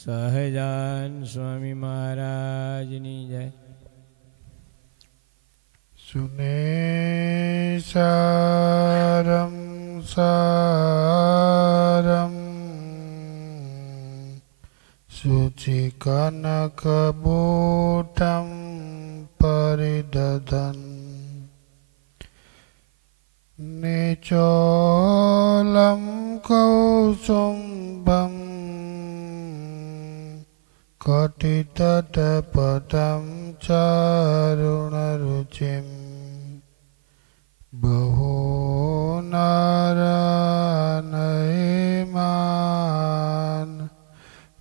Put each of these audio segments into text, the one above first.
સહજાન સ્વામી મહારાજની જય. સુનેસારમ સારમ શુચિકનકબૂટમ પરિદધન નિચોલમ કૌસુંભમ કટિતટપટમ ચારુણરુચિમ બહુનારાયમાન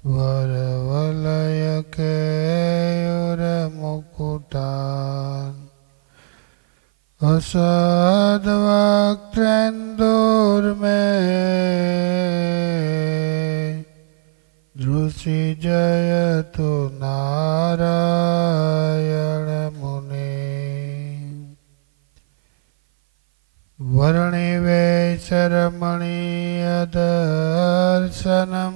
વરવલયકેયુરમુકુટાન અસદ્વક્ત્રેન્દુર્મે દૃષિ જયતુ નારાયણ મુનિ વર્ણિવેશરમણીય દર્શનમ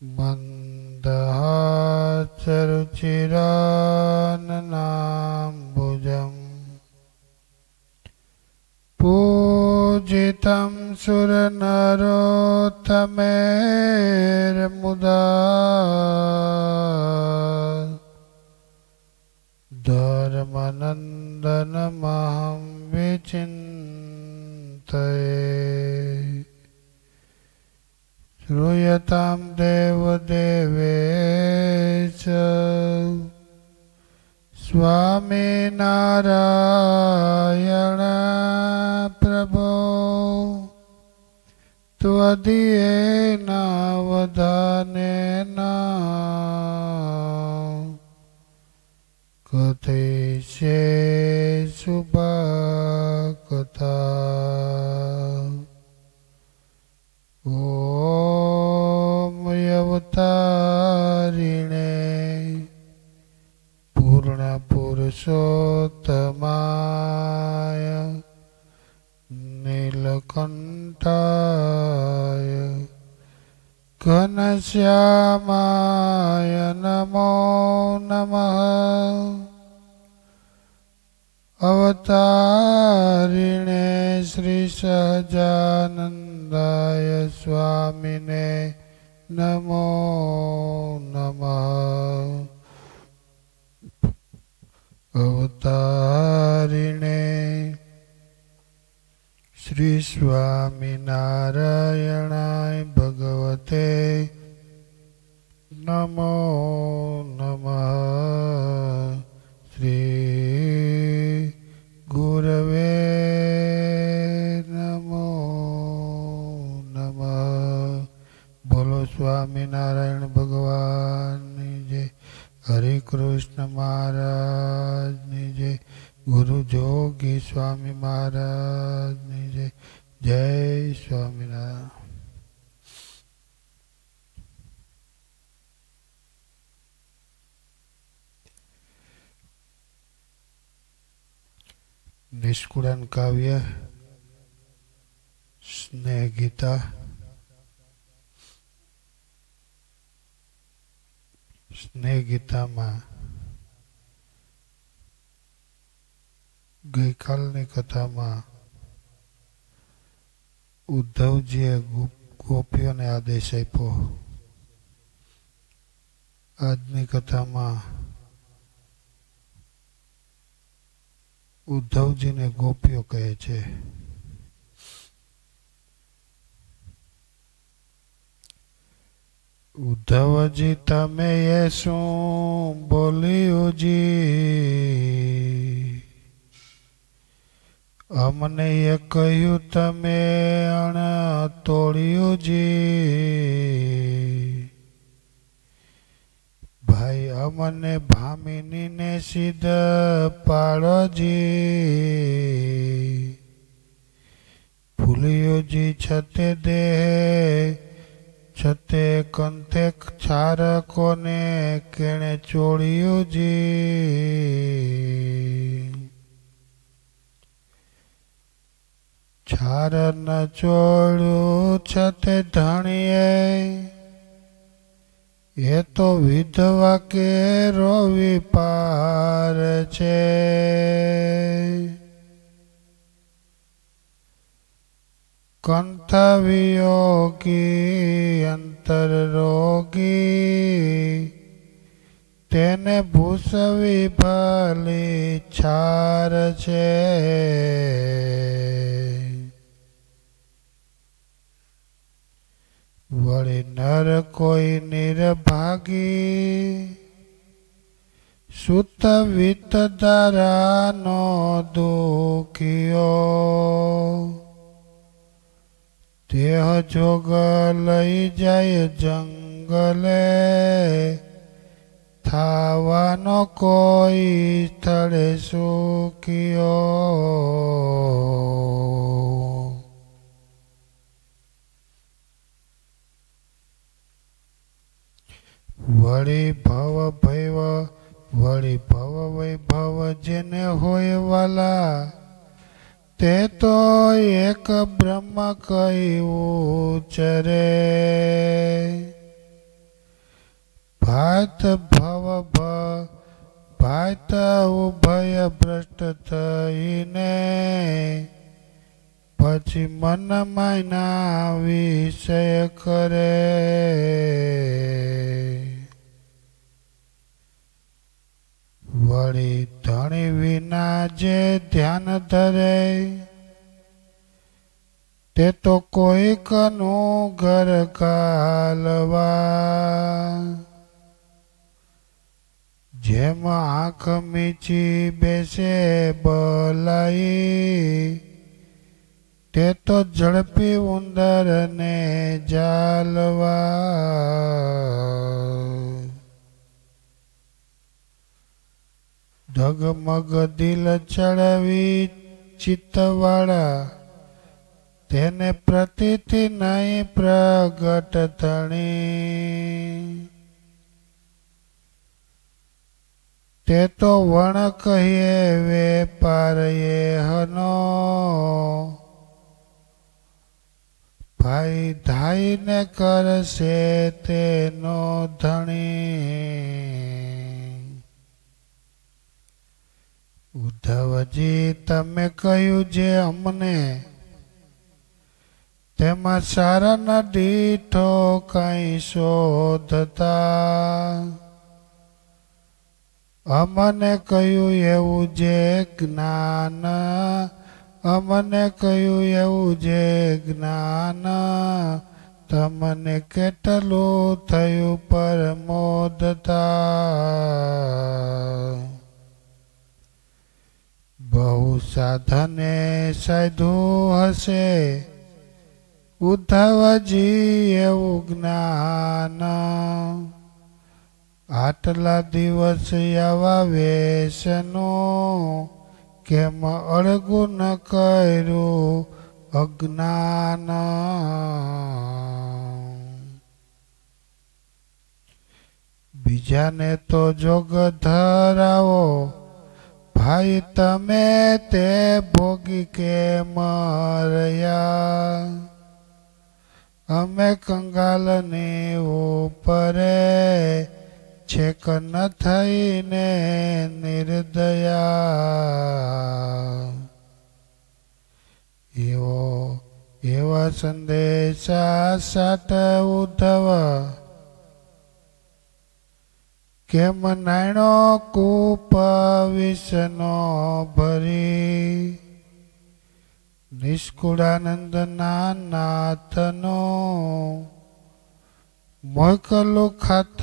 મંદહાસરુચિરાનનાંબુજમ પૂજિતમ સુરનરોત્તમેર્મુદા ધર્મનંદનમહં વિચિંતયે શ્રૂયતામ દેવદેવેશ સ્વામિનારાયણ પ્રભો ત્વદીયેન વદાનેન કથયિષ્યે શુભકથા. ઓમ અવતારિણે પૂર્ણ પુરુષોત્તમાય નીલકંઠાય ઘનશ્યામાય નમો નમઃ. અવતારિણે શ્રી સહજાનંદાય સ્વામિને નમો નમઃ. અવતારિણે શ્રી સ્વામિનારાયણાય ભગવતે નમો નમઃ. શ્રી ગુરવે નમો નમઃ. બોલો સ્વામિનારાયણ ભગવાનની જય. હરે કૃષ્ણ મહારાજની જય. ગુરુ જોગી સ્વામી મહારાજની જય. જય સ્વામિનારાયણ. નિષ્કુળાન કાવ્ય સ્નેહ ગીતા સ્નેહ ગીતામાં ગઈકાલની કથામાં ઉદ્ધવજીએ ગોપીઓને આદેશ આપ્યો. આજની કથામાં ઉદ્ધવજીને ગોપીઓ કહે છે. ઉદ્ધવજી તમે એ શું બોલ્યું જી, અમને એ કહ્યું તમે અણ તોડ્યું જી. ભાઈ અમને ભામિનીને સિદ્ધ પાડોજી. ભૂલ્યોજી છતે દેહ છતે કંતે છારકોને કેણે ચોડ્યું જી. છાર ન ચોળ્યું છતે ધણીએ એ તો વિધવા કે રોવી પાર છે. કંથ વિયોગી અંતર રોગી તેને ભૂસવી ભલી છાર છે. વળી નર કોઈ નિર્ભાગી સુત વિત દારાનો દુખિયો દેહ જોગ લઈ જાય જંગલે થાવાનો કોઈ સ્થળે સુખિયો. વળી ભવ વૈભવ જેને હોય વાલા તે તો એક બ્રહ્મ કહ્યું ચરે. ભાત ઉભય ભ્રષ્ટ થઈને પછી મન માયના વિષય કરે. વળી ધણી વિના જે ધ્યાન ધરે તે તો કોઈકનું ઘર કાલવા. જેમ આંખ મીચી બેસે બલાઈ તે તો ઝડપી ઉંદરને જાલવા. ડગમગ દિલ ચડવી ચિત્તવાળા તેને પ્રતીતિ નહીં પ્રગટ થણી. તે તો વણ કહીએ વેપાર હનો ભાઈ ધાઈને કરશે તેનો ધણી. ઉદ્ધવજી તમે કહ્યું જે અમને તેમાં સારા ન દીઠો કઈ શોધતા. અમને કહ્યું એવું જે જ્ઞાન અમને કહ્યું એવું જે જ્ઞાન તમને કેટલું થયું પરમોદતા. બહુ સાધને સાધું હશે ઉદ્ધવજી એવું જ્ઞાન. આટલા દિવસ આવા વેશનું કેમ અળગું ન કર્યું અજ્ઞાન. બીજાને તો જોગ ધરાવો ભાઈ તમે તે ભોગી કે મર્યા. અમે કંગાલની ઉપરે છેક ન થઈને નિર્દયા. એવા સંદેશા સાટ ઉદ્ધવ કેમ નાયણો કૂપ વિષનો ભરી. નિષ્કુળાનંદ નાથનો મોકલું ખાત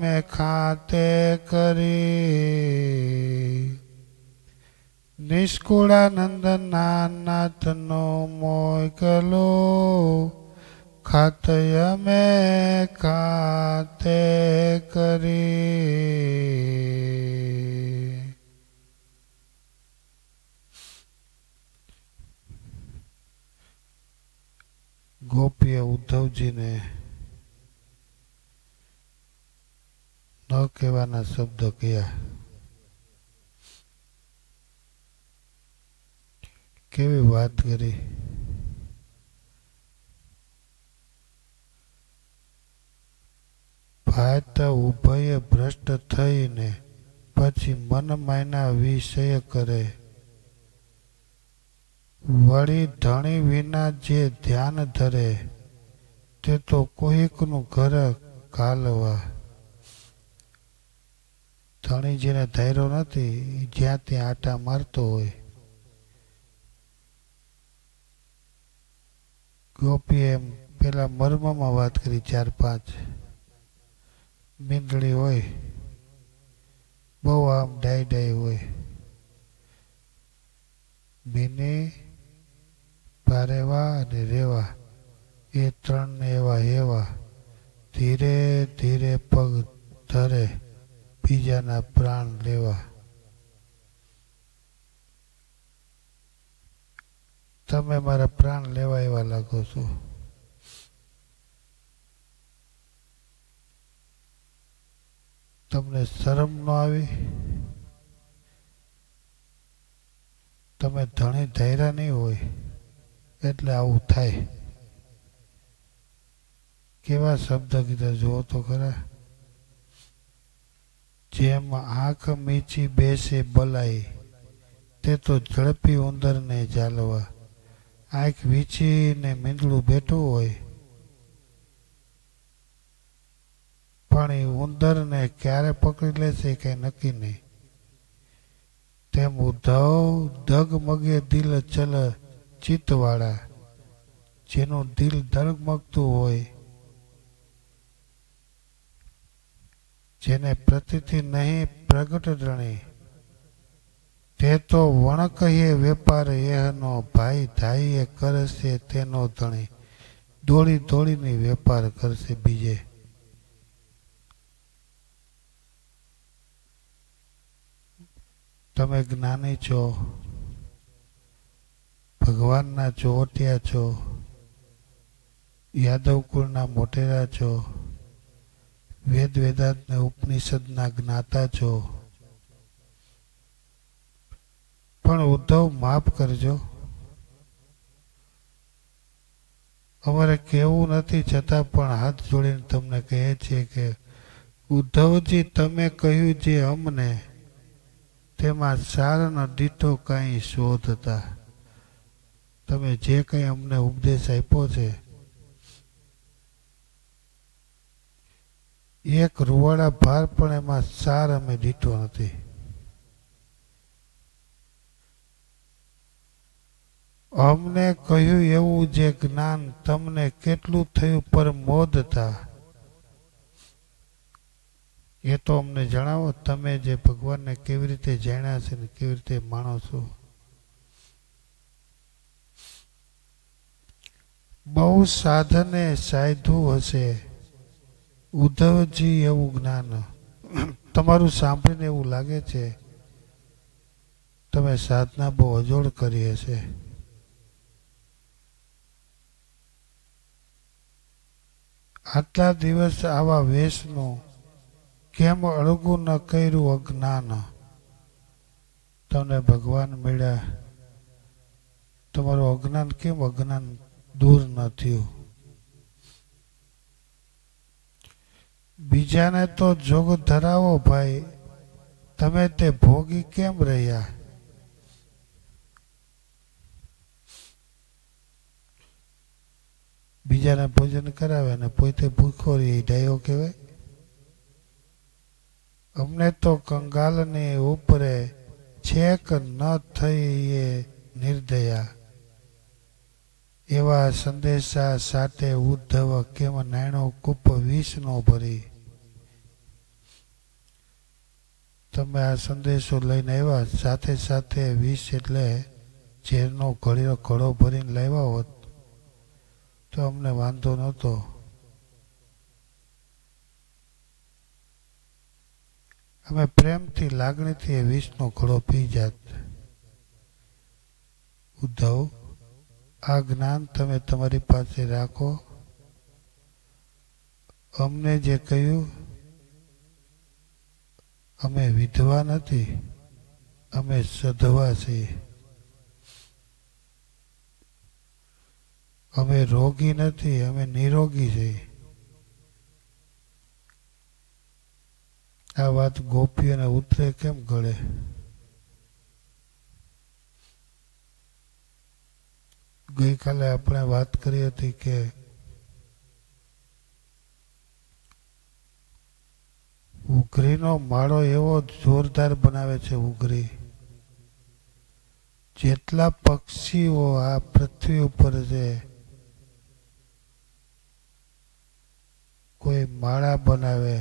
મેં ખાતે કરી. નિષ્કુળાનંદ નાથનો મોકલું ખાત અમે ખાતે કરી. ગોપીએ ઉદ્ધવજીને ન કહેવાના શબ્દ કહ્યા. કેવી વાત કરી. ભાત ઉભયે ભ્રષ્ટ થઈને પછી મન માયના વિષય કરે. વળી ધણી વિના જે ધ્યાન ધરે તે તો કોઈકનું ઘર કાલવા. ધણી જેને ધાર્યો નથી જ્યાં ત્યાં આટા મારતો હોય. ગોપીએ એમ પેલા મર્મમાં વાત કરી 4-5 મીંદડી હોય બહુ આમ ડાઈ હોય. મીની પારેવા અને રેવા એ ત્રણને એવા ધીરે ધીરે પગ ધરે બીજાના પ્રાણ લેવા. તમે મારા પ્રાણ લેવા એવા લાગો છો. તમને શરમ ન આવી? તમે ધણી ધાર્યા નહીં હોય એટલે આવું થાય. કેવા શબ્દ કીધા જુઓ તો ખરા. જેમ આંખ મીચી બેસે બલાઈ તે તો ઝડપી ઉંદરને ઝાલવા. આંખ વીંચીને મીંદડું બેઠું હોય પણ એ ઉંદરને ક્યારે પકડી લેશે કઈ નક્કી નહીં. તેમ ઉદ્ધવ ડગમગે દિલ ચલ ચિત્તવાળા. જેનું દિલ ડગમગતું હોય જેને પ્રતિથી નહીં પ્રગટ રણી તે તો વણકહીએ વેપાર એહનો ભાઈ ધાઈએ કરશે તેનો ધણી. દોડી દોડીને વેપાર કરશે બીજે. તમે જ્ઞાની છો, ભગવાનના ચોટિયા છો, યાદવ કુળના મોટેરા છો, વેદ વેદાંત ને ઉપનિષદના જ્ઞાતા છો. પણ ઉદ્ધવ માફ કરજો, અમારે કેવું નથી છતાં પણ હાથ જોડીને તમને કહે છે કે ઉદ્ધવજી તમે કહ્યું જે અમને તેમાં સારનો દીઠો કાંઈ શોધતા. તમે જે કંઈ અમને ઉપદેશ આપ્યો છે એક રૂવાડા ભાર પણ એમાં સાર અમે દીઠો નથી. અમને કહ્યું એવું જે જ્ઞાન તમને કેટલું થયું પર મોદતા એ તો અમને જણાવો. તમે જે ભગવાનને કેવી રીતે જાણ્યા છે ને કેવી રીતે માણો છો. બહુ સાધને સાધ્યું હશે ઉદ્ધવજી એવું જ્ઞાન. તમારું સાંભળીને એવું લાગે છે તમે સાધના બહુ અજોડ કરી હશે. આટલા દિવસ આવા વેશનું કેમ અળગું ન કર્યું અજ્ઞાન. તમને ભગવાન મળ્યા તમારું અજ્ઞાન કેમ અજ્ઞાન દૂર ન થયું. બીજાને તો જોગ ધરાવો ભાઈ, તમે તે ભોગી કેમ રહ્યા. બીજાને ભોજન કરાવે અને પોતે ભૂખો રહે ડાયો કહેવાય. અમને તો કંગાલની ઉપરે છેક ન થઈ એ નિર્દયા. એવા સંદેશા સાથે ઉદ્ધવ કેમ નાયણો કૂપ વિષ નો ભરી. તમે આ સંદેશો લઈને આવ્યા સાથે સાથે વિષ એટલે ઝેરનો ઘડો ભરીને લાવ્યા હોત તો અમને વાંધો નહોતો. અમે પ્રેમથી લાગણીથી એ વિષનો ઘડો પી જાત. ઉદ્ધવ આ જ્ઞાન તમે તમારી પાસે રાખો. અમને જે કહ્યું અમે વિધવા નથી, અમે સધવા છીએ. અમે રોગી નથી, અમે નિરોગી છીએ. આ વાત ગોપીઓને ઉતરે કેમ ગળે? ગઈકાલે આપણે વાત કરી હતી કે ઉઘરીનો માળો એવો જોરદાર બનાવે છે ઉઘરી, જેટલા પક્ષીઓ આ પૃથ્વી ઉપર છે કોઈ માળા બનાવે,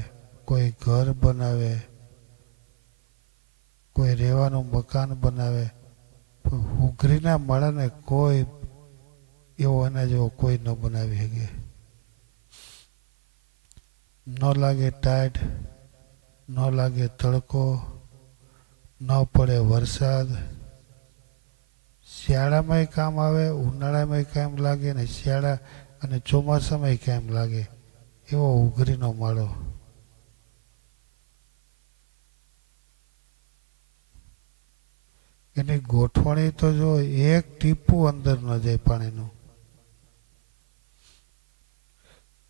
કોઈ ઘર બનાવે, કોઈ રહેવાનું મકાન બનાવે, પણ ઉઘરીના માળાને કોઈ એવો એના જેવો કોઈ ન બનાવી શકે. ન લાગે ટાઈટ, ન લાગે તડકો, ન પડે વરસાદ, શિયાળામાંય કામ આવે, ઉનાળામાંય કામ લાગે, ને શિયાળા અને ચોમાસામાંય કામ લાગે એવો ઉઘરીનો માળો. એની ગોઠવણી તો જો એક ટીપું અંદર ન જાય પાણીનું.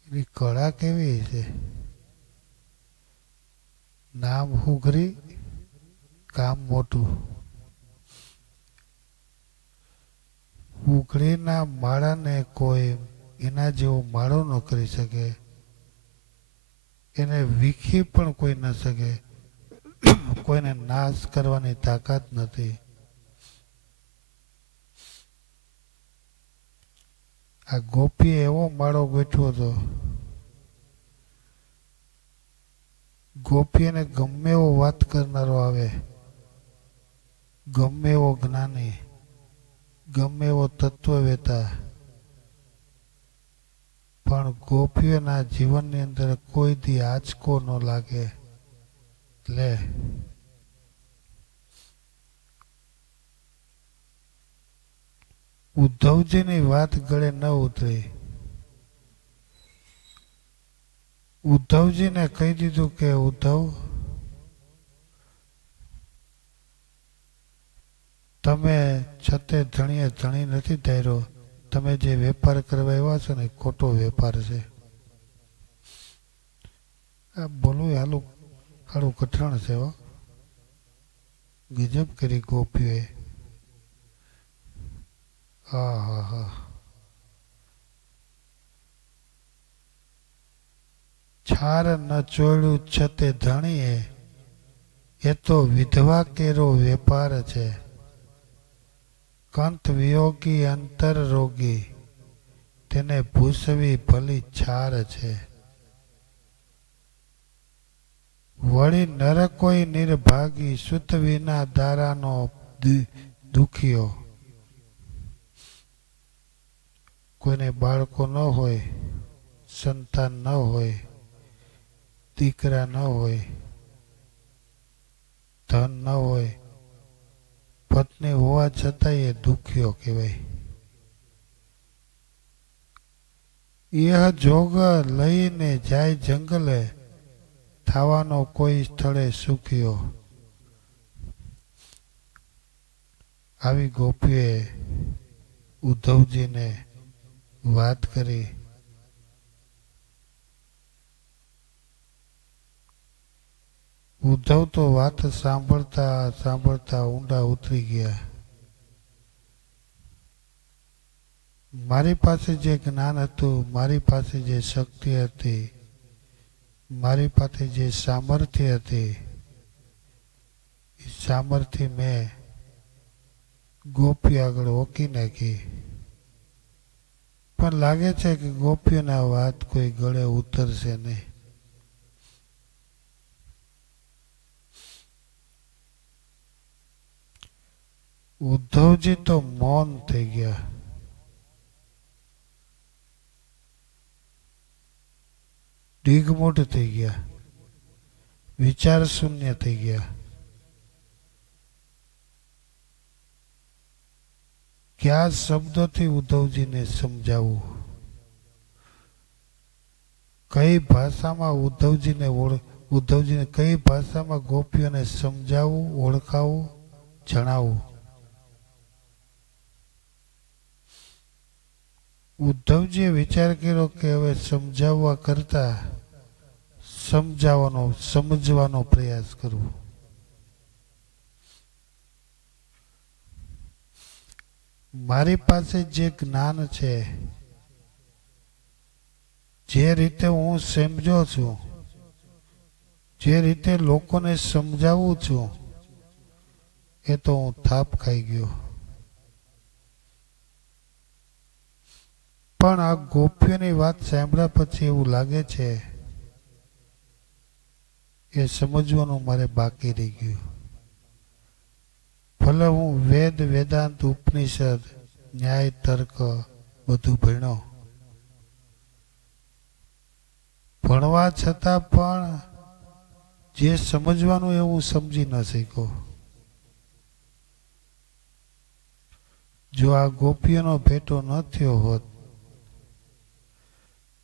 એની કળા કેવી છે? નામ ઉઘરી, કામ મોટું. ઉઘરીના માળાને કોઈ એના જેવો માળો ન કરી શકે, એને વીખી પણ કોઈ ન શકે, કોઈને નાશ કરવાની તાકાત નથી. આ ગોપીએ એવો માળો ગોઠવ્યો હતો. ગોપીને ગમે એવો વાત કરનારો આવે, ગમે એવો જ્ઞાની, ગમે એવો તત્વવેતા, પણ ગોપીઓના જીવનની અંદર કોઈ દી આંચકો ન લાગે. લે ઉદ્ધવજીની વાત ગળે ન ઉતરી. ઉદ્ધવજીને કહી દીધું કે ઉદ્ધવ, તમે છતે ધણીએ ધણી નથી ધાર્યો, તમે જે વેપાર કરવા આવ્યા છો ને ખોટો વેપાર છે. આ બોલું હાલું કઠણ છે. ગજબ કરી ગોપીઓએ. હા હા હા. છાર ન ચોળ્યું છતે ધણીએ, એ તો વિધવા કેરો વેપાર છે. કંત વિયોગી અંતર રોગી, તેને ભૂસવી ભલી છાર છે. વળી નર કોઈ નિર્ભાગી, સુત વિના દારાનો દુખિયો. કોઈને બાળકો ન હોય, સંતાન ન હોય, દીકરા ન હોય, ધન ન હોય, પત્ની હોવા છતાંય એ દુખ્યો કહેવાય. એ જોગ લઈને જાય જંગલે, થવાનો કોઈ સ્થળે સુખ્યો. આવી ગોપીએ ઉદ્ધવજીને વાત કરી. ઉદ્ધવ તો વાત સાંભળતા સાંભળતા ઊંડા ઉતરી ગયા. મારી પાસે જે જ્ઞાન હતું, મારી પાસે જે શક્તિ હતી, મારી પાસે જે સામર્થ્ય હતી, એ સામર્થ્ય મેં ગોપી આગળ ઓકી નાખી. પણ લાગે છે કે ગોપીઓના વાત કોઈ ગળે ઉતરશે નહીં. ઉદ્ધવજી તો મૌન થઈ ગયા. ડિગમૂઢ થઈ ગયા, વિચાર શૂન્ય થઈ ગયા. કયા શબ્દોથી ઉદ્ધવજીને સમજાવવું, કઈ ભાષામાં ઉદ્ધવજીને કઈ ભાષામાં ગોપીઓને સમજાવવું, ઓળખાવવું, જણાવવું. ઉદ્ધવજીએ વિચાર કર્યો કે હવે સમજાવવા કરતા સમજવાનો પ્રયાસ કરવો. મારી પાસે જે જ્ઞાન છે, જે રીતે હું સમજો છું, જે રીતે લોકોને સમજાવું છું, એ તો હું થાપ ખાઈ ગયો. પણ આ ગોપીઓની વાત સાંભળ્યા પછી એવું લાગે છે એ સમજવાનું મારે બાકી રહી ગયું. ભલે હું વેદ, વેદાંત, ઉપનિષદ, ન્યાય, તર્ક બધું ભણ્યો, ભણવા છતાં પણ જે સમજવાનું એ હું સમજી ન શક્યો. જો આ ગોપીઓનો ભેટો ન થયો હોત,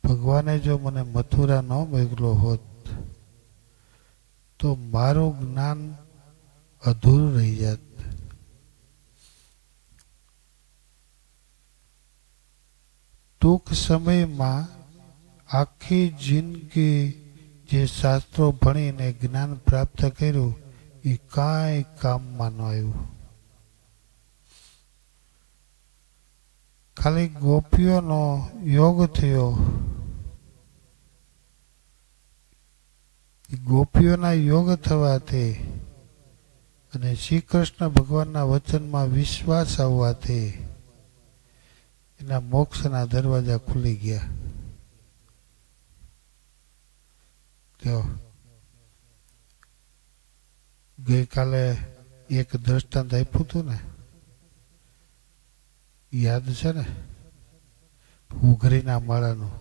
ભગવાને જો મને મથુરા ન મોકલો હોત, તો મારું જ્ઞાન અધૂરું રહી જાત. ટૂંક સમયમાં આખી જિંદગી જે શાસ્ત્રો ભણીને જ્ઞાન પ્રાપ્ત કર્યું એ કાંઈ કામમાં ન આવ્યું. ખાલી ગોપીઓનો યોગ થયો. ગોપીઓના યોગ થવાથી અને શ્રી કૃષ્ણ ભગવાનના વચનમાં વિશ્વાસ આવવાથી એના મોક્ષના દરવાજા ખુલી ગયા. ગઈકાલે એક દ્રષ્ટાંત આપ્યું હતું ને, યાદ છે ને? ઉઘરીના માળાનું.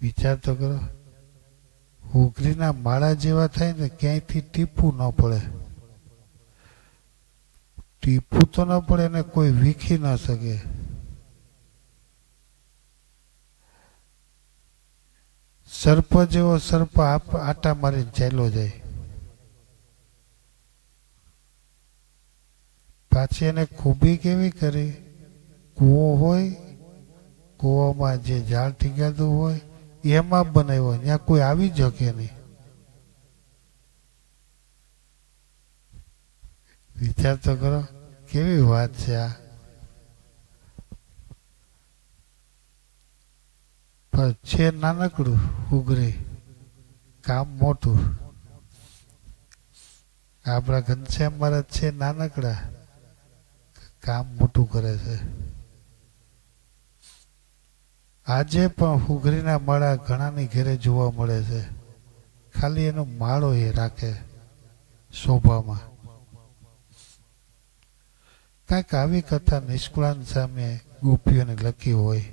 વિચાર તો કરો, ઉઘરીના માળા જેવા થાય ને ક્યાંયથી ટીપું ન પડે. ટીપું તો ન પડે ને કોઈ વીખી ન શકે. સર્પ જેવો સર્પ આટા મારીને ચાલ્યો જાય. પાછી એને ખૂબી કેવી કરી? કૂવો હોય, કૂવામાં જે ઝાડ ટીંગાતું હોય એમાં બનાવ્યો, ત્યાં કોઈ આવી શકે નહીં. વિચાર તો કરો, કેવી વાત છે આ. પણ છે નાનકડું ઉઘરી, કામ મોટું. આપણા ઘનશ્યામ મહારાજ છે નાનકડા, કામ મોટું કરે છે. આજે પણ ઉઘરીના માળા ઘણાની ઘરે જોવા મળે છે. ખાલી એનો માળો એ રાખે શોભામાં. કાંઈક આવી કથા નિષ્કુળાન સામે ગોપીઓને લખી હોય.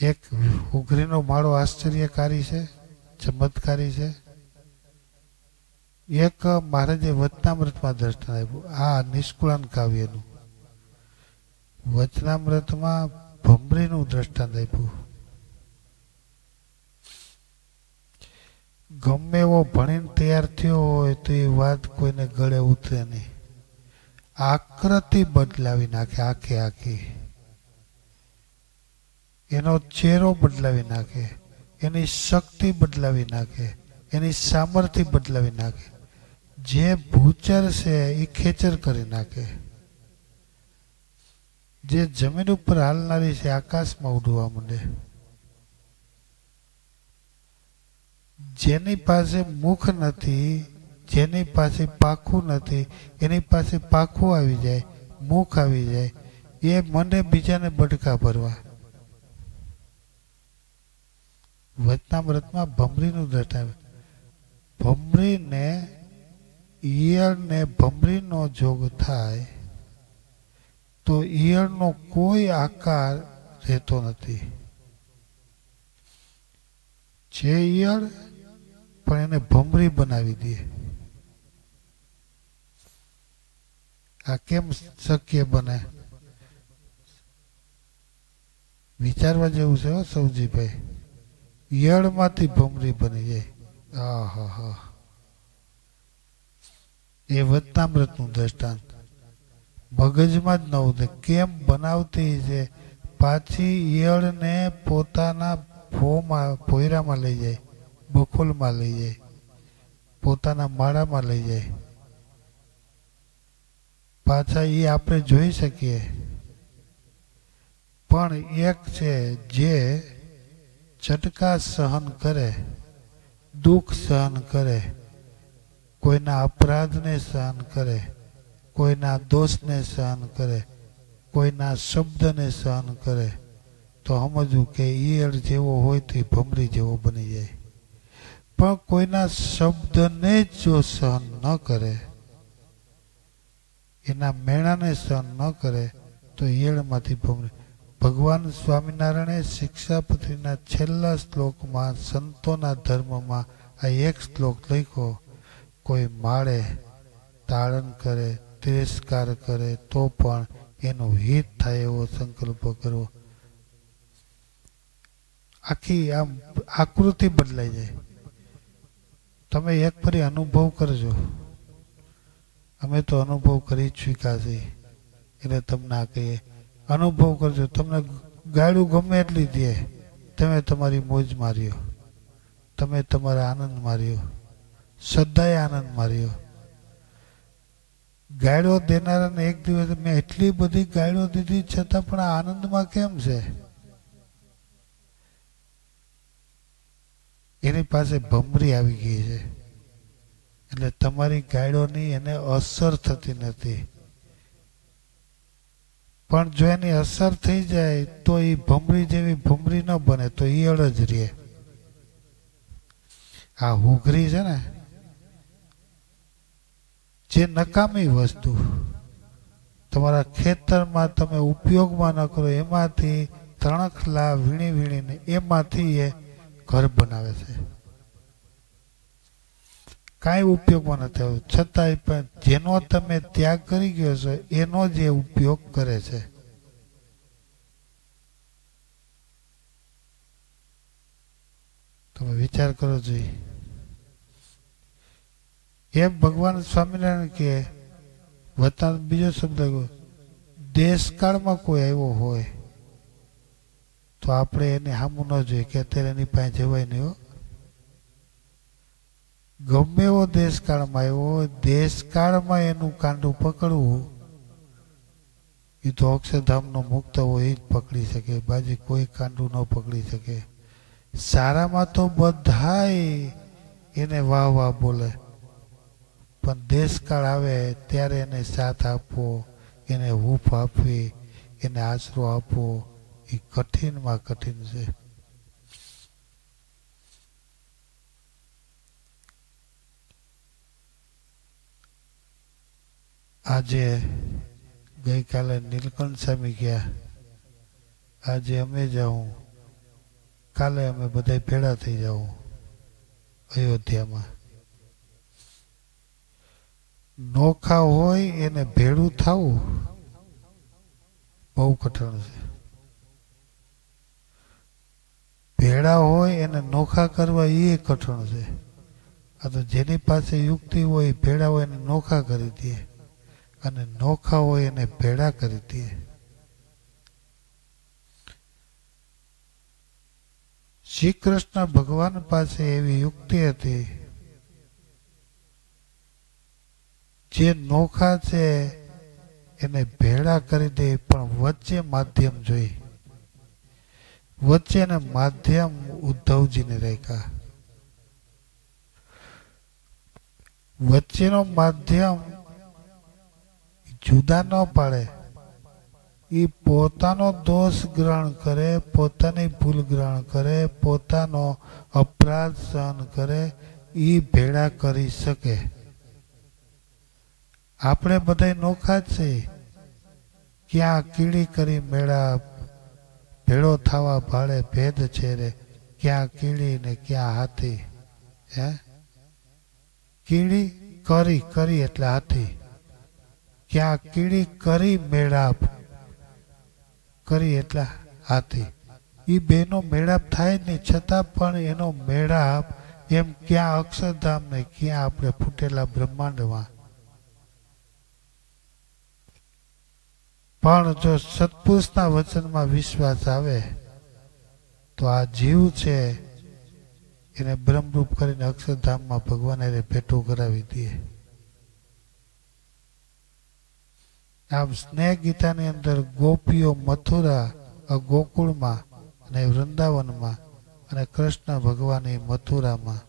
એક ઉઘરીનો માળો આશ્ચર્યકારી છે, ચમત્કારી છે. એક મહારાજે વચનામૃતમાં દ્રષ્ટાંત આપ્યું, આ નિષ્કુળાન કાવ્યનું. વચનામૃતમાં ભમરીનું દ્રષ્ટાંત આપ્યું. ગમે એવો ભણીને તૈયાર થયો હોય તો એ વાત કોઈને ગળે ઉતરે નહીં. આકૃતિ બદલાવી નાખે, આખે આખી. એનો ચહેરો બદલાવી નાખે, એની શક્તિ બદલાવી નાખે, એની સામર્થ્ય બદલાવી નાખે. જે ભૂચર છે એ ખેચર કરી નાખે. જે જમીન ઉપર હાલનારી છે આકાશમાં ઉડવા માંડે. જેની પાસે મુખ નથી, જેની પાસે પાખું નથી, એની પાસે પાખું આવી જાય, મુખ આવી જાય, એ મને બીજાને બડકા ભરવા. વચનામૃતમાં ભમરીનું દ્રષ્ટાંત. ભમરીને, ઈયળને ભમરીનો જોગ થાય તો ઈયળનો કોઈ આકાર રહેતો નથી. જે ઈયળ પણ એને ભમરી બનાવી દે. આ કેમ શક્ય બને? વિચારવા જેવું છે હો સૌજીભાઈ. ઈયળમાંથી ભમરી બની જાય. આહા. એ વચનામૃતનું દ્રષ્ટાંત. મગજમાં જ ન ઉતરે કેમ બનાવતી છે. પાછી ઈયળને પોતાના ભોયરામાં લઈ જાય, બખોલમાં લઈ જાય, પોતાના માળામાં લઈ જાય. પાછા એ આપણે જોઈ શકીએ. પણ એક છે જે ચટકા સહન કરે, દુઃખ સહન કરે, કોઈના અપરાધને સહન કરે, કોઈના દોષને સહન કરે, કોઈના શબ્દને સહન કરે, તો સમજવું કે ઈયળ જેવો હોય તો એ ભમરી જેવો બની જાય. પણ કોઈના શબ્દને જ જો સહન ન કરે, એના મેણાને સહન ન કરે, તો ઈયળમાંથી ભમરી. ભગવાન સ્વામિનારાયણે શિક્ષાપત્રીના છેલ્લા શ્લોકમાં સંતોના ધર્મમાં આ એક શ્લોક લખ્યો. કોઈ માળે, તાળન કરે, તિરસ્કાર કરે તો પણ એનું હિત થાય એવો સંકલ્પ કરવો. આખી આમ આકૃતિ બદલાઈ જાય. તમે એક ફરી અનુભવ કરજો. અમે તો અનુભવ કરી ચૂક્યા છીએ એટલે તમને આ કહીએ. અનુભવ કરજો. તમને ગાળું ગમે એટલી દે, તમે તમારી મોજ માર્યો, તમે તમારા આનંદ માર્યો, સદાય આનંદ માર્યો. ગાળો દેનારાને એક દિવસ મેં એટલી બધી ગાળો દીધી છતાં પણ આ આનંદમાં કેમ છે? એની પાસે ભમરી આવી ગઈ છે. એટલે તમારી ગાળોની એને અસર થતી નથી. પણ જો એની અસર થઈ જાય તો એ ભમરી જેવી ભમરી ન બને, તો ઈયળ જ રહે. આ હુઘરી છે ને, જે નકામી વસ્તુ તમારા ખેતરમાં તમે ઉપયોગમાં ન કરો, એમાંથી તણખલા વીણી વીણીને એમાંથી એ ઘર બનાવે છે. કાંઈ ઉપયોગમાં નથી આવતું, છતાંય પણ જેનો તમે ત્યાગ કરી ગયો છો એનો જ એ ઉપયોગ કરે છે. તમે વિચાર કરો જોઈએ. એમ ભગવાન સ્વામિનારાયણ કે વતા બીજો શબ્દ દેશકાળમાં કોઈ આવ્યો હોય તો આપણે એને સામું ન જોઈએ કે અત્યારે એની પાસે જવાય નહીં. હો, ગમે એવો દેશકાળમાં આવ્યો હોય, દેશકાળમાં એનું કાંડું પકડવું એ તો અક્ષરધામનો મુક્ત હોય એ જ પકડી શકે, બાજી કોઈ કાંડું ન પકડી શકે. સારામાં તો બધાય એને વાહ વાહ બોલે, પણ દેશકાળ આવે ત્યારે એને સાથ આપવો, એને હૂંફ આપવી, એને આશરો આપવો એ કઠિનમાં કઠિન છે. આજે ગઈકાલે નીલકંઠ સ્વામી ગયા, આજે અમે જાઉં, કાલે અમે બધા ભેળા થઈ જાઉં અયોધ્યામાં. નોખા હોય એને ભેળું થવું બહુ કઠણ છે. ભેળા હોય એને નોખા કરવા એ કઠણ છે. આ તો જેની પાસે યુક્તિ હોય ભેળા હોય એને નોખા કરી દે, અને નોખા હોય એને ભેળા કરી દે. શ્રી કૃષ્ણ ભગવાન પાસે એવી યુક્તિ હતી, જે નોખા છે એને ભેળા કરી દે, પણ વચ્ચે માધ્યમ જોઈ. વચ્ચેને માધ્યમ ઉદ્ધવજીને રાખ્યા. વચ્ચેનો માધ્યમ જુદા ન પાડે, એ પોતાનો દોષ ગ્રહણ કરે, પોતાની ભૂલ ગ્રહણ કરે, પોતાનો અપરાધ સહન કરે, એ ભેળા કરી શકે. આપણે બધા નોખા જ છે. ક્યાં કીડી કરી મેળા ભેળો થવા ભાડે ભેદ છે રે, ક્યાં કીડી ને ક્યાં હાથી. હે, કીડી કરી એટલે હાથી, ક્યાં કીડી કરી મેળાપ કરી એટલે હાથી. એ બેનો મેળાપ થાય જ નહીં, છતાં પણ એનો મેળાપ એમ ક્યાં અક્ષરધામ ને ક્યાં આપણે ફૂટેલા બ્રહ્માંડમાં પણ જો સત્પુરુષના વચનમાં વિશ્વાસ આવે તો આ જીવ છે એને બ્રહ્મરૂપ કરીને અક્ષરધામમાં ભગવાન એને ભેટું કરાવી દે. આમ સ્નેહ ગીતાની અંદર ગોપીઓ મથુરા ગોકુળમાં અને વૃંદાવનમાં અને કૃષ્ણ ભગવાન મથુરામાં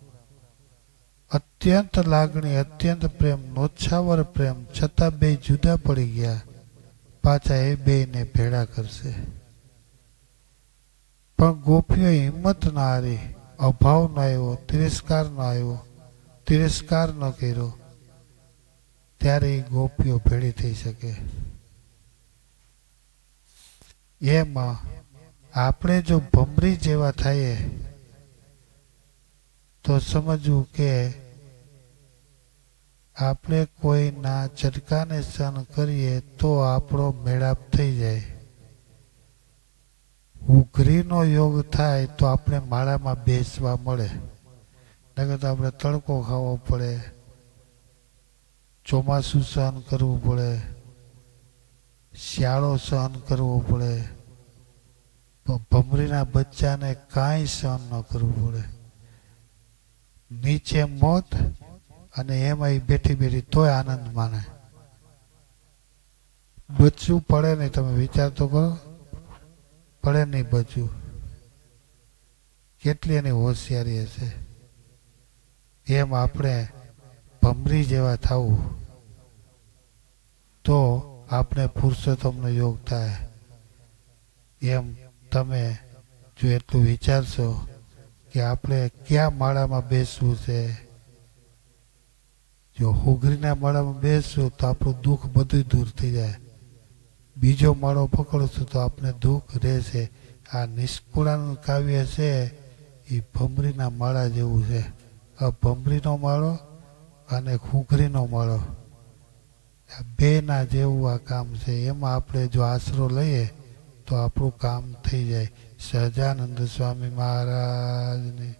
અત્યંત લાગણી, અત્યંત પ્રેમ, નોછાવર પ્રેમ છતાં બે જુદા પડી ગયા. પાછા એ બેને ભેળા કરશે. પણ ગોપીઓ હિંમત ના હારી, અભાવ ન આવ્યો, તિરસ્કાર ન આવ્યો, તિરસ્કાર ન કર્યો, ત્યારે એ ગોપીઓ ભેળી થઈ શકે. એમાં આપણે જો ભમરી જેવા થઈએ તો સમજવું કે આપણે કોઈના ચટકાને સહન કરીએ તો આપણો મેળાપ થઈ જાય. ઉઘરીનો યોગ થાય તો આપણે માળામાં બેસવા મળે. નકર તો આપણે તડકો ખાવો પડે, ચોમાસું સહન કરવું પડે, શિયાળો સહન કરવો પડે, ભમરીના બચ્ચાને કાંઈ સહન ન કરવું પડે. નીચે મોત અને એમાં બેઠી બેઠી તોય આનંદ માને. બચવું પડે નહીં. તમે વિચાર તો કરો, પડે નહીં બચવું. કેટલી એની હોશિયારી હશે. એમ આપણે ભમરી જેવા થવું તો આપણે પુરુષોત્તમનો યોગ થાય. એમ તમે જો એટલું વિચારશો કે આપણે ક્યાં માળામાં બેસવું છે. જો હુગરીના માળામાં બેસશું તો આપણું દુઃખ બધું દૂર થઈ જાય. બીજો માળો પકડશું તો આપણે દુઃખ રહેશે. આ નિષ્કુળાનું કાવ્ય છે એ ભમરીના માળા જેવું છે. આ ભમરીનો માળો અને હુગરીનો માળો આ બેના જેવું આ કામ છે. એમાં આપણે જો આશરો લઈએ તો આપણું કામ થઈ જાય. સહજાનંદ સ્વામી મહારાજની